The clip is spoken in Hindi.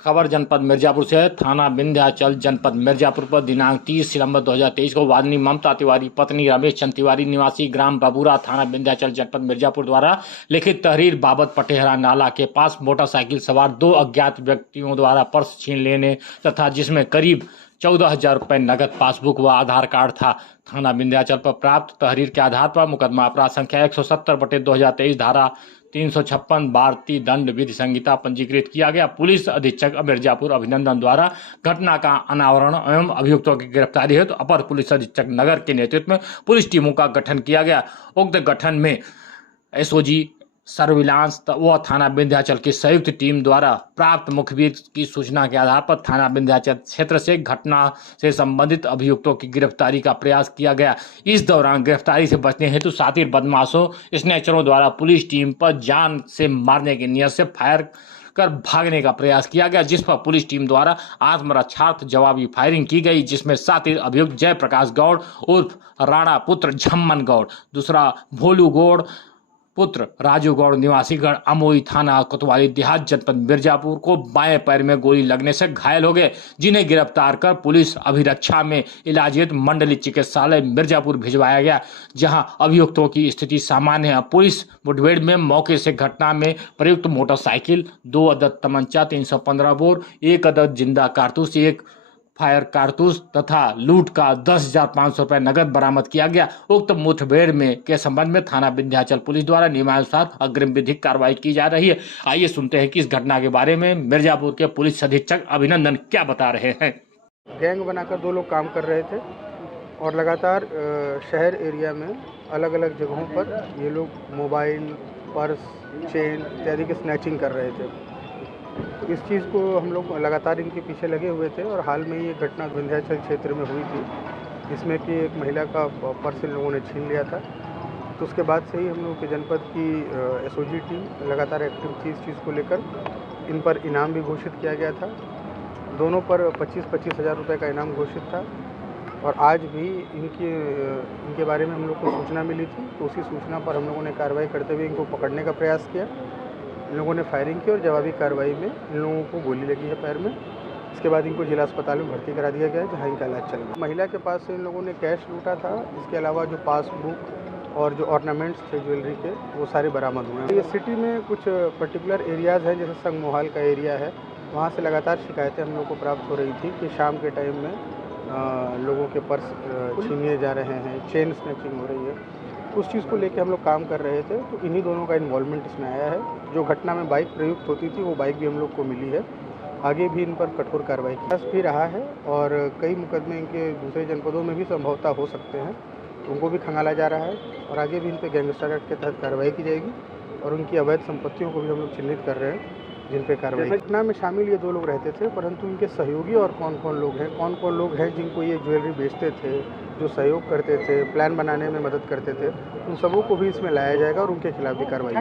खबर जनपद मिर्जापुर से है। थाना विंध्याचल जनपद मिर्जापुर पर दिनांक 30 सितंबर 2023 को वादिनी ममता तिवारी पत्नी रमेश चंद तिवारी निवासी ग्राम बबूरा थाना विंध्याचल जनपद मिर्जापुर द्वारा लिखित तहरीर बाबत पटेहरा नाला के पास मोटरसाइकिल सवार 2 अज्ञात व्यक्तियों द्वारा पर्स छीन लेने तथा जिसमें करीब 14,000 रुपये नगद पासबुक व आधार कार्ड था। थाना विंध्याचल पर प्राप्त तहरीर के आधार पर मुकदमा अपराध संख्या 170/2023 धारा 356 भारतीय दंड विधि संहिता पंजीकृत किया गया। पुलिस अधीक्षक मिर्जापुर अभिनंदन द्वारा घटना का अनावरण एवं अभियुक्तों की गिरफ्तारी हेतु अपर पुलिस अधीक्षक नगर के नेतृत्व में पुलिस टीमों का गठन किया गया। उक्त गठन में एसओजी सर्विलांस व थाना विंध्याचल की संयुक्त टीम द्वारा प्राप्त मुखबिर की सूचना के आधार पर थाना विंध्याचल क्षेत्र से घटना से संबंधित अभियुक्तों की गिरफ्तारी का प्रयास किया गया। इस दौरान गिरफ्तारी से बचने हेतु शातिर बदमाशों स्नेचरों द्वारा पुलिस टीम पर जान से मारने की नियत से फायर कर भागने का प्रयास किया गया, जिस पर पुलिस टीम द्वारा आत्मरक्षार्थ जवाबी फायरिंग की गई, जिसमें शातिर अभियुक्त जयप्रकाश गौड़ उर्फ राणा पुत्र झम्मन गौड़, दूसरा भोलू गौड़ पुत्र राजू गौड़ निवासीगढ़ अमोई थाना कोतवाली देहात जनपद मिर्जापुर को बाएं पैर में गोली लगने से घायल हो गए, जिन्हें गिरफ्तार कर पुलिस अभिरक्षा में इलाज हेतु मंडलीय चिकित्सालय मिर्जापुर भिजवाया गया, जहां अभियुक्तों की स्थिति सामान्य है। पुलिस मुठभेड़ में मौके से घटना में प्रयुक्त मोटरसाइकिल, 2 अदद तमंचा 315 बोर, 1 अदद जिंदा कारतूस, 1 फायर कारतूस तथा लूट का 10,500 रुपये नगद बरामद किया गया। उक्त मुठभेड़ में के संबंध में थाना विंध्याचल पुलिस द्वारा नियमानुसार अग्रिम विधिक कार्रवाई की जा रही है। आइए सुनते हैं कि इस घटना के बारे में मिर्जापुर के पुलिस अधीक्षक अभिनंदन क्या बता रहे हैं। गैंग बनाकर 2 लोग काम कर रहे थे और लगातार शहर एरिया में अलग अलग जगहों पर ये लोग मोबाइल, पर्स, चेन इत्यादि की स्नैचिंग कर रहे थे। इस चीज़ को हम लोग लगातार इनके पीछे लगे हुए थे और हाल में ये घटना विंध्याचल क्षेत्र में हुई थी, जिसमें कि एक महिला का पर्स इन लोगों ने छीन लिया था। तो उसके बाद से ही हम लोग के जनपद की एसओजी टीम लगातार एक्टिव थी। इस चीज़ को लेकर इन पर इनाम भी घोषित किया गया था। दोनों पर 25-25 हज़ार रुपये का इनाम घोषित था और आज भी इनके बारे में हम लोग को सूचना मिली थी, तो उसी सूचना पर हम लोगों ने कार्रवाई करते हुए इनको पकड़ने का प्रयास किया। इन लोगों ने फायरिंग की और जवाबी कार्रवाई में इन लोगों को गोली लगी है पैर में। इसके बाद इनको जिला अस्पताल में भर्ती करा दिया गया है, जहां इनका इलाज चल रहा है। महिला के पास से इन लोगों ने कैश लूटा था। इसके अलावा जो पासबुक और जो ऑर्नामेंट्स थे ज्वेलरी के, वो सारे बरामद हुए हैं। ये सिटी में कुछ पर्टिकुलर एरियाज़ हैं, जैसे संगमोहाल का एरिया है, वहाँ से लगातार शिकायतें हम लोग को प्राप्त हो रही थी कि शाम के टाइम में लोगों के पर्स छीने जा रहे हैं, चेन स्नैचिंग हो रही है। उस चीज़ को लेके हम लोग काम कर रहे थे, तो इन्हीं दोनों का इन्वॉल्वमेंट इसमें आया है। जो घटना में बाइक प्रयुक्त होती थी, वो बाइक भी हम लोग को मिली है। आगे भी इन पर कठोर कार्रवाई की भी रहा है और कई मुकदमे इनके दूसरे जनपदों में भी संभवतः हो सकते हैं, तो उनको भी खंगाला जा रहा है और आगे भी इन पर गैंगस्टर एक्ट के तहत कार्रवाई की जाएगी और उनकी अवैध संपत्तियों को भी हम लोग चिन्हित कर रहे हैं, जिन पे कार्रवाई। घटना में शामिल ये 2 लोग रहते थे, परंतु इनके सहयोगी और कौन कौन लोग हैं जिनको ये ज्वेलरी बेचते थे, जो सहयोग करते थे, प्लान बनाने में मदद करते थे, उन सबों को भी इसमें लाया जाएगा और उनके खिलाफ भी कार्रवाई